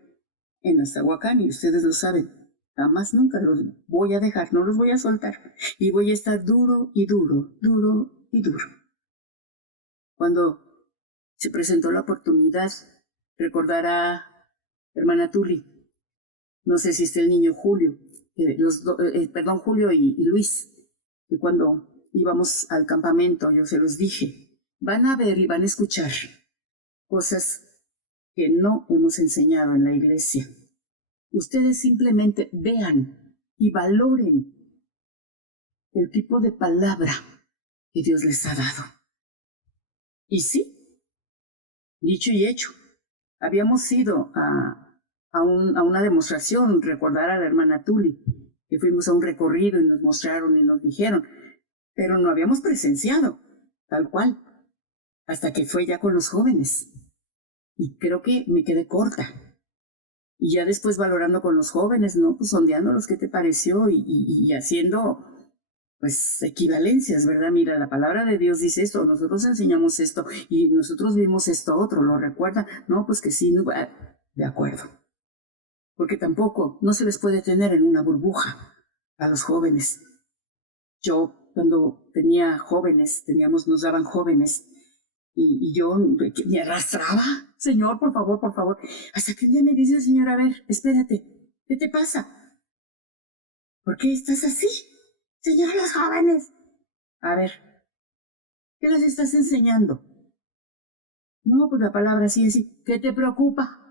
en Azahuacán, y ustedes lo saben, jamás nunca los voy a dejar, no los voy a soltar. Y voy a estar duro y duro, duro y duro. Cuando se presentó la oportunidad, recordará hermana Tuli, no sé si está el niño Julio, Julio y Luis, que cuando íbamos al campamento yo se los dije, van a ver y van a escuchar cosas que no hemos enseñado en la iglesia. Ustedes simplemente vean y valoren el tipo de palabra que Dios les ha dado. Y sí, dicho y hecho, habíamos ido a una demostración, recordar a la hermana Tuli, que fuimos a un recorrido y nos mostraron y nos dijeron, pero no habíamos presenciado, tal cual, hasta que fue ya con los jóvenes. Y creo que me quedé corta. Y ya después valorando con los jóvenes, ¿no? Pues sondeándolos, ¿qué te pareció? Y haciendo, pues, equivalencias, ¿verdad? Mira, la palabra de Dios dice esto, nosotros enseñamos esto, y nosotros vimos esto otro, ¿lo recuerdan? No, pues que sí, no, de acuerdo. Porque tampoco, no se les puede tener en una burbuja a los jóvenes. Yo, cuando tenía jóvenes, nos daban jóvenes, y yo me arrastraba, Señor, por favor, hasta que un día me dice el Señor, a ver, espérate, ¿qué te pasa? ¿Por qué estás así? Señor, los jóvenes. A ver, ¿qué les estás enseñando? No, pues la palabra así, así, ¿qué te preocupa?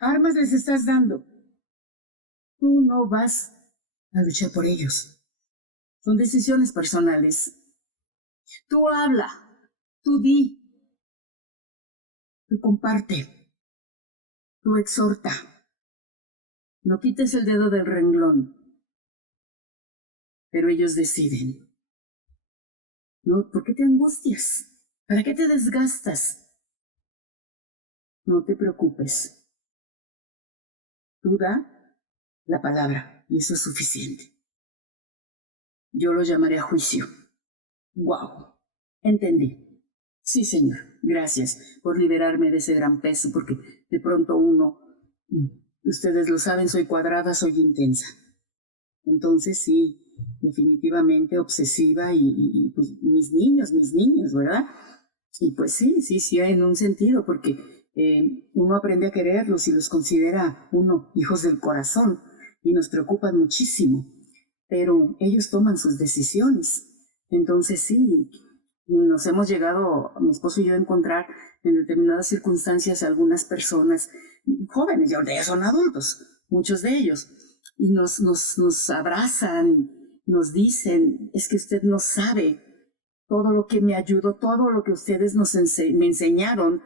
Armas les estás dando. Tú no vas a luchar por ellos. Son decisiones personales. Tú habla, tú di, tú comparte, tú exhorta. No quites el dedo del renglón. Pero ellos deciden. No, ¿por qué te angustias? ¿Para qué te desgastas? No te preocupes. Tú da la palabra y eso es suficiente. Yo lo llamaré a juicio. ¡Wow! Entendí. Sí, Señor, gracias por liberarme de ese gran peso, porque de pronto ustedes lo saben, soy cuadrada, soy intensa. Entonces sí, definitivamente obsesiva y pues mis niños, ¿verdad? Y pues sí, en un sentido, porque uno aprende a quererlos y los considera hijos del corazón y nos preocupan muchísimo. pero ellos toman sus decisiones. Entonces sí, nos hemos llegado, mi esposo y yo, a encontrar en determinadas circunstancias algunas personas jóvenes, ya son adultos, muchos de ellos, y nos abrazan, nos dicen, es que usted no sabe todo lo que me ayudó, todo lo que ustedes me enseñaron,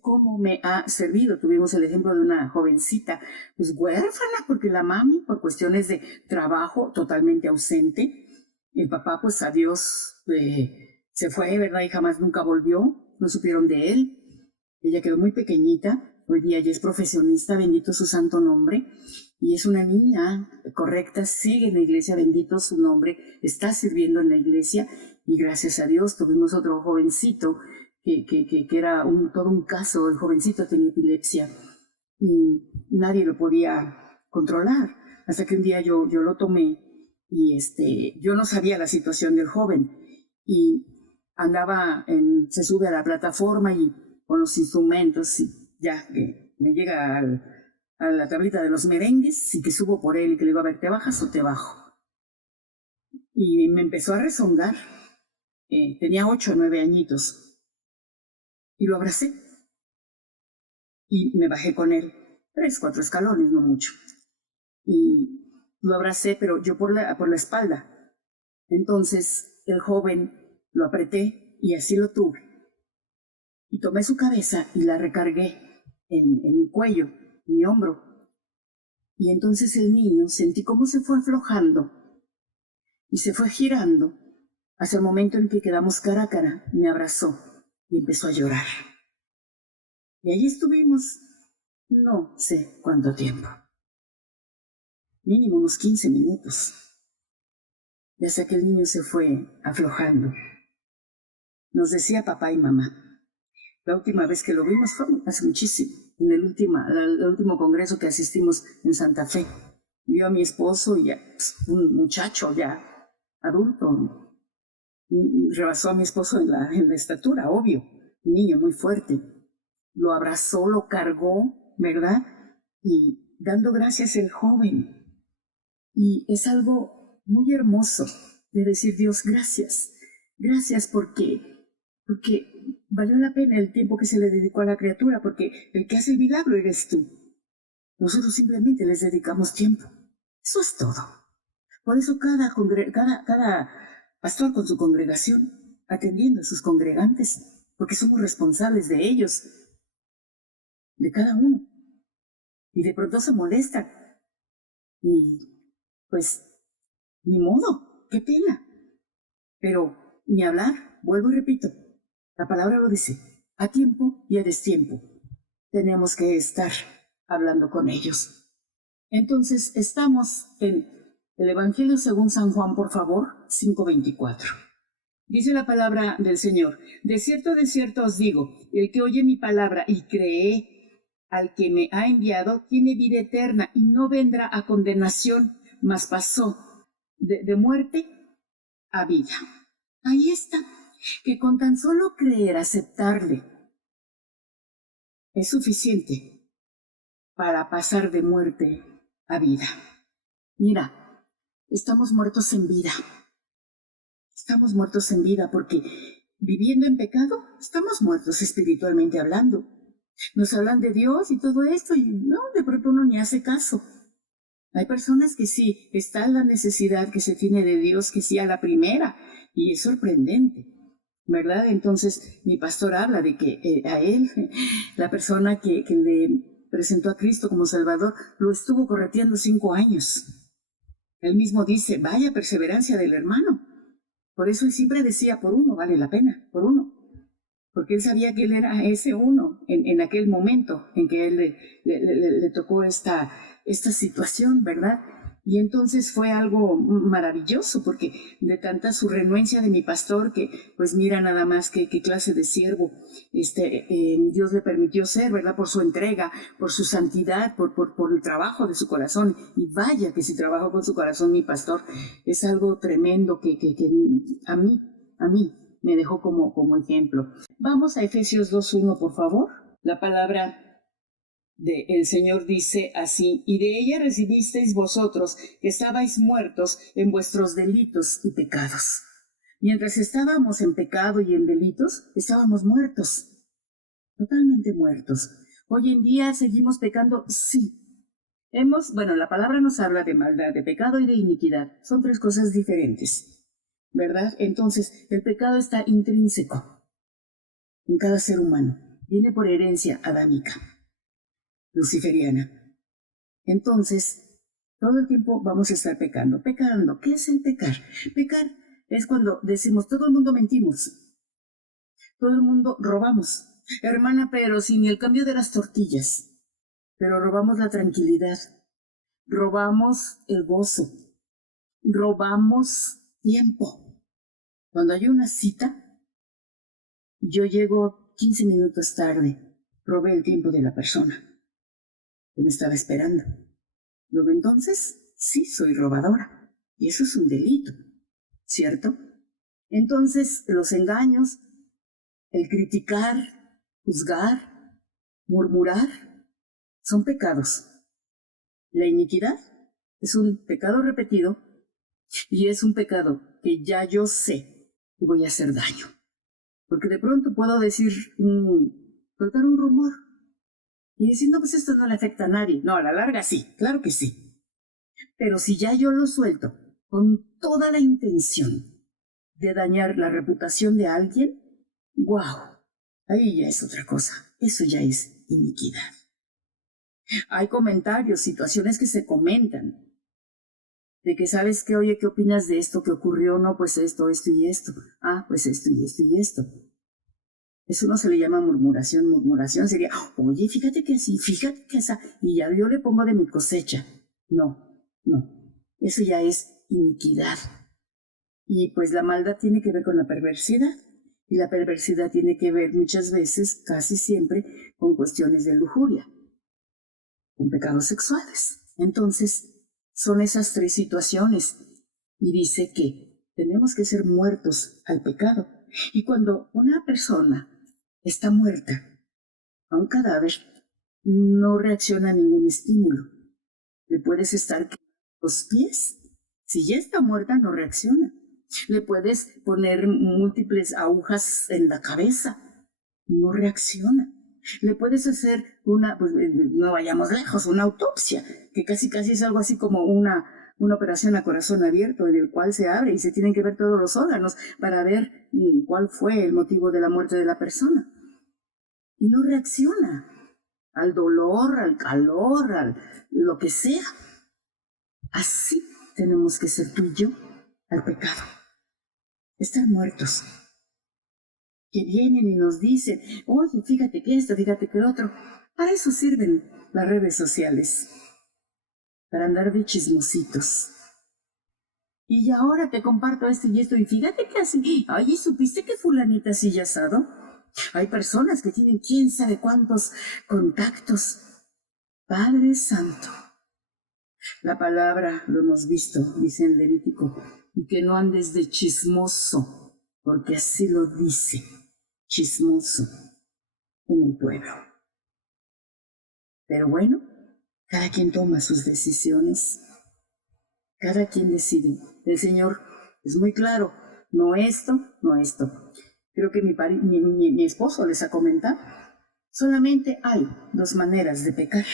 cómo me ha servido. Tuvimos el ejemplo de una jovencita, pues huérfana, porque la mami, por cuestiones de trabajo, totalmente ausente. El papá, pues adiós, se fue, ¿verdad? Y jamás nunca volvió, no supieron de él. Ella quedó muy pequeñita, hoy día ya es profesionista, bendito su santo nombre, y es una niña correcta, sigue en la iglesia, bendito su nombre, está sirviendo en la iglesia, y gracias a Dios tuvimos otro jovencito que era todo un caso. El jovencito tenía epilepsia y nadie lo podía controlar, hasta que un día yo lo tomé y yo no sabía la situación del joven, y se sube a la plataforma y con los instrumentos, y ya que me llega a la tablita de los merengues, y que subo por él y que le digo, a ver, ¿te bajas o te bajo? Y me empezó a rezongar. Tenía 8 o 9 añitos, y lo abracé, y me bajé con él, 3, 4 escalones, no mucho, y lo abracé, pero yo por la espalda. Entonces el joven lo apreté, y así lo tuve, y tomé su cabeza y la recargué en mi cuello, en mi hombro, y entonces el niño sentí cómo se fue aflojando, y se fue girando, hasta el momento en que quedamos cara a cara. Me abrazó y empezó a llorar. Y allí estuvimos, no sé cuánto tiempo, mínimo unos 15 minutos, y hasta que el niño se fue aflojando. Nos decía papá y mamá. La última vez que lo vimos fue hace muchísimo, en el último congreso que asistimos en Santa Fe. Vio a mi esposo y ya, un muchacho ya adulto, rebasó a mi esposo en la estatura, obvio, un niño muy fuerte. Lo abrazó, lo cargó, ¿verdad? Y dando gracias el joven. Y es algo muy hermoso de decir, Dios, gracias. Gracias porque valió la pena el tiempo que se le dedicó a la criatura, porque el que hace el milagro eres tú. Nosotros simplemente les dedicamos tiempo. Eso es todo. Por eso cada pastor con su congregación, atendiendo a sus congregantes, porque somos responsables de ellos, de cada uno. Y de pronto se molestan. Y pues, ni modo, qué pena. Pero ni hablar, vuelvo y repito, la palabra lo dice, a tiempo y a destiempo. Tenemos que estar hablando con ellos. Entonces, estamos en el Evangelio según San Juan, por favor, 5:24. Dice la palabra del Señor: de cierto os digo, el que oye mi palabra y cree al que me ha enviado, tiene vida eterna y no vendrá a condenación, mas pasó de muerte a vida. Ahí está, que con tan solo creer, aceptarle, es suficiente para pasar de muerte a vida. Mira, estamos muertos en vida. Estamos muertos en vida porque viviendo en pecado, estamos muertos espiritualmente hablando. Nos hablan de Dios y todo esto y no, de pronto uno ni hace caso. Hay personas que sí, está la necesidad que se tiene de Dios, que sí a la primera, y es sorprendente, ¿verdad? Entonces mi pastor habla de que a él, la persona que le presentó a Cristo como Salvador, lo estuvo correteando 5 años. Él mismo dice, vaya perseverancia del hermano. Por eso él siempre decía, por uno vale la pena, por uno. Porque él sabía que él era ese uno en aquel momento en que él le tocó esta situación, ¿verdad? Y entonces fue algo maravilloso, porque de tanta su renuencia de mi pastor, que pues mira nada más qué clase de siervo Dios le permitió ser, ¿verdad? Por su entrega, por su santidad, por el trabajo de su corazón. Y vaya que si trabajó con su corazón mi pastor, es algo tremendo que a mí me dejó como ejemplo. Vamos a Efesios 2:1, por favor. La palabra El Señor dice así: y de ella recibisteis vosotros, que estabais muertos en vuestros delitos y pecados. Mientras estábamos en pecado y en delitos, estábamos muertos, totalmente muertos. Hoy en día seguimos pecando, sí. Bueno, la palabra nos habla de maldad, de pecado y de iniquidad. Son tres cosas diferentes, ¿verdad? Entonces, el pecado está intrínseco en cada ser humano. Viene por herencia adámica, luciferiana. Entonces, todo el tiempo vamos a estar pecando. Pecando. ¿Qué es el pecar? Pecar es cuando decimos, todo el mundo mentimos, todo el mundo robamos. Hermana, pero sin el cambio de las tortillas. Pero robamos la tranquilidad, robamos el gozo, robamos tiempo. Cuando hay una cita, yo llego 15 minutos tarde, robé el tiempo de la persona que me estaba esperando. Luego entonces, sí soy robadora, y eso es un delito, ¿cierto? Entonces, los engaños, el criticar, juzgar, murmurar, son pecados. La iniquidad es un pecado repetido y es un pecado que ya yo sé que voy a hacer daño. Porque de pronto puedo decir, soltar un rumor y decir, no, pues esto no le afecta a nadie. No, a la larga sí, claro que sí. Pero si ya yo lo suelto con toda la intención de dañar la reputación de alguien, ¡wow! Ahí ya es otra cosa. Eso ya es iniquidad. Hay comentarios, situaciones que se comentan, de que sabes que, oye, ¿qué opinas de esto que ocurrió? No, pues esto y esto. Ah, pues esto y esto y esto. Eso no se le llama murmuración. Murmuración sería, oye, fíjate que así, fíjate que esa, y ya yo le pongo de mi cosecha. No, no. Eso ya es iniquidad. Y pues la maldad tiene que ver con la perversidad. Y la perversidad tiene que ver muchas veces, casi siempre, con cuestiones de lujuria, con pecados sexuales. Entonces, son esas tres situaciones. Y dice que tenemos que ser muertos al pecado. Y cuando una persona está muerta a un cadáver, no reacciona a ningún estímulo. Le puedes estar los pies. Si ya está muerta, no reacciona. Le puedes poner múltiples agujas en la cabeza. No reacciona. Le puedes hacer pues no vayamos lejos, una autopsia, que casi es algo así como una operación a corazón abierto, en el cual se abre y se tienen que ver todos los órganos para ver cuál fue el motivo de la muerte de la persona. Y no reacciona al dolor, al calor, a lo que sea. Así tenemos que ser tú y yo al pecado. Estar muertos. Que vienen y nos dicen, oye, fíjate que esto, fíjate que lo otro. Para eso sirven las redes sociales, para andar de chismositos. Y ahora te comparto esto y esto, y fíjate que así, ay, ¿supiste que fulanita así ya asado? Hay personas que tienen quién sabe cuántos contactos. Padre Santo. La palabra, lo hemos visto, dice en Levítico, y que no andes de chismoso, porque así lo dice, chismoso en el pueblo. Pero bueno, cada quien toma sus decisiones, cada quien decide. El Señor es muy claro, no esto, no esto. Creo que mi esposo les ha comentado, solamente hay dos maneras de pecar.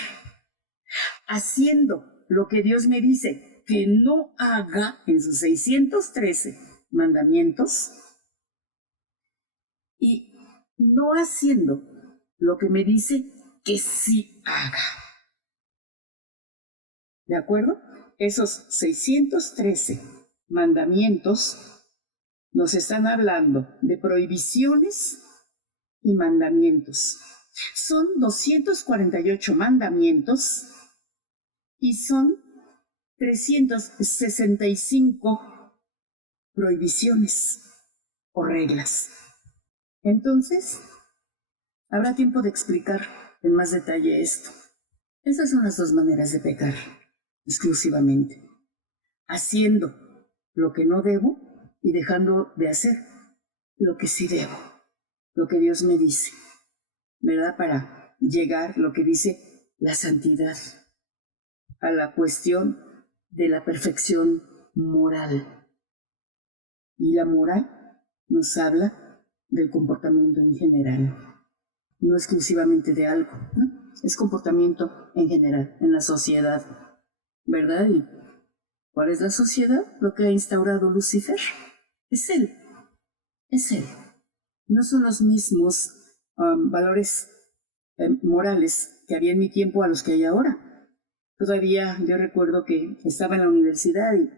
Haciendo lo que Dios me dice que no haga en sus 613 mandamientos y no haciendo lo que me dice que sí haga. ¿De acuerdo? Esos 613 mandamientos nos están hablando de prohibiciones y mandamientos. Son 248 mandamientos y son 365 prohibiciones o reglas. Entonces, habrá tiempo de explicar en más detalle esto. Esas son las dos maneras de pecar, exclusivamente. Haciendo lo que no debo y dejando de hacer lo que sí debo, lo que Dios me dice, ¿verdad? Para llegar, lo que dice, la santidad, a la cuestión de la perfección moral. Y la moral nos habla del comportamiento en general, no exclusivamente de algo, ¿no? Es comportamiento en general, en la sociedad, ¿verdad? ¿Y cuál es la sociedad? Lo que ha instaurado Lucifer. Es él, es él. No son los mismos valores morales que había en mi tiempo a los que hay ahora. Todavía yo recuerdo que estaba en la universidad y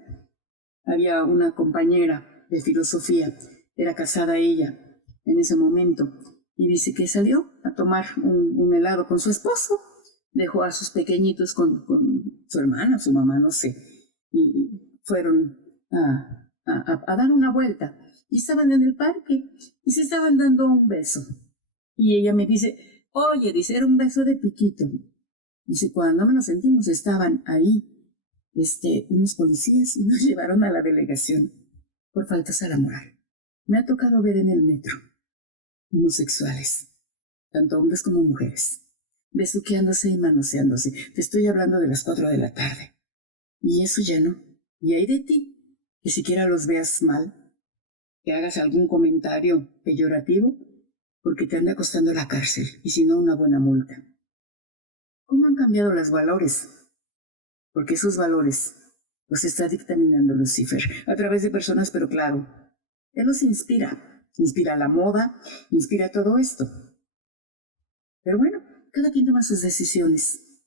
había una compañera de filosofía, era casada ella en ese momento, y dice que salió a tomar un helado con su esposo, dejó a sus pequeñitos con su hermana, su mamá, no sé, y fueron a dar una vuelta, y estaban en el parque, y se estaban dando un beso. Y ella me dice, oye, dice, era un beso de piquito. Dice, cuando menos sentimos, estaban ahí unos policías y nos llevaron a la delegación por faltas a la moral. Me ha tocado ver en el metro homosexuales, tanto hombres como mujeres, besuqueándose y manoseándose. Te estoy hablando de las 4 de la tarde. Y eso ya no. Y hay de ti, que siquiera los veas mal, que hagas algún comentario peyorativo, porque te anda costando la cárcel, y si no, una buena multa. ¿Cómo han cambiado los valores? Porque esos valores los está dictaminando Lucifer a través de personas, pero claro, él los inspira la moda, inspira todo esto. Pero bueno, cada quien toma sus decisiones.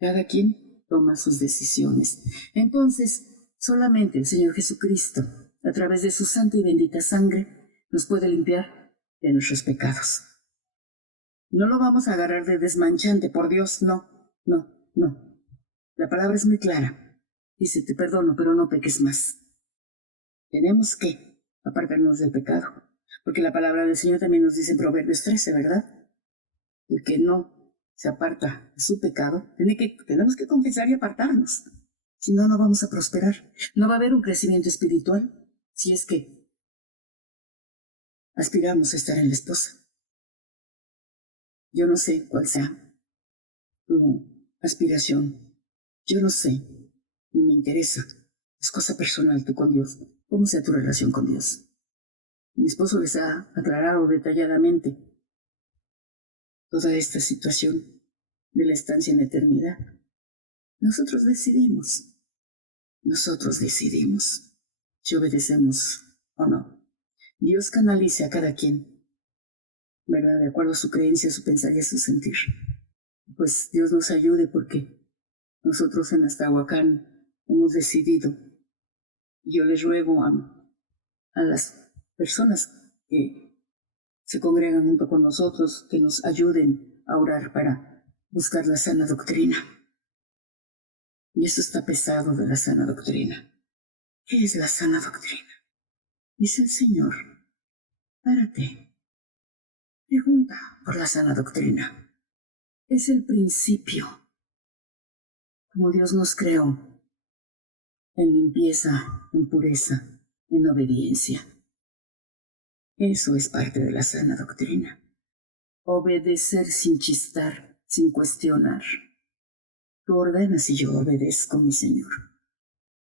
Cada quien toma sus decisiones. Entonces, solamente el Señor Jesucristo, a través de su santa y bendita sangre, nos puede limpiar de nuestros pecados. No lo vamos a agarrar de desmanchante, por Dios, no, no, no. La palabra es muy clara. Dice, te perdono, pero no peques más. Tenemos que apartarnos del pecado. Porque la palabra del Señor también nos dice en Proverbios 13, ¿verdad? El que no se aparta de su pecado, tenemos que confesar y apartarnos. Si no, no vamos a prosperar. No va a haber un crecimiento espiritual si es que aspiramos a estar en la esposa. Yo no sé cuál sea tu aspiración. Yo no sé, ni me interesa. Es cosa personal tú con Dios. ¿Cómo sea tu relación con Dios? Mi esposo les ha aclarado detalladamente toda esta situación de la estancia en la eternidad. Nosotros decidimos si obedecemos o no. Dios canaliza a cada quien, ¿verdad? De acuerdo a su creencia, su pensar y a su sentir. Pues Dios nos ayude porque nosotros en Astahuacán hemos decidido. Yo les ruego a las personas que se congregan junto con nosotros que nos ayuden a orar para buscar la sana doctrina. Y esto está pesado de la sana doctrina. ¿Qué es la sana doctrina? Dice el Señor, párate, pregunta por la sana doctrina. Es el principio, como Dios nos creó, en limpieza, en pureza, en obediencia. Eso es parte de la sana doctrina. Obedecer sin chistar, sin cuestionar. Tú ordenas y yo obedezco, mi Señor.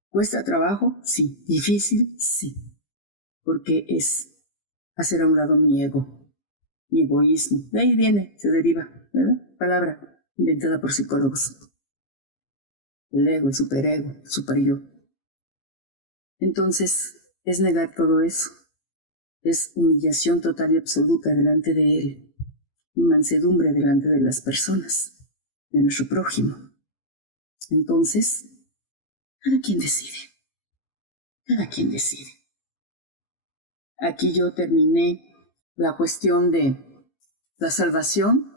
¿Cuesta trabajo? Sí. ¿Difícil? Sí. Porque es hacer a un lado mi ego, mi egoísmo. De ahí viene, se deriva, ¿verdad? Palabra inventada por psicólogos. El ego, el superego, el superyo. Entonces, es negar todo eso. Es humillación total y absoluta delante de Él. Y mansedumbre delante de las personas, de nuestro prójimo. Entonces, cada quien decide. Cada quien decide. Aquí yo terminé la cuestión de la salvación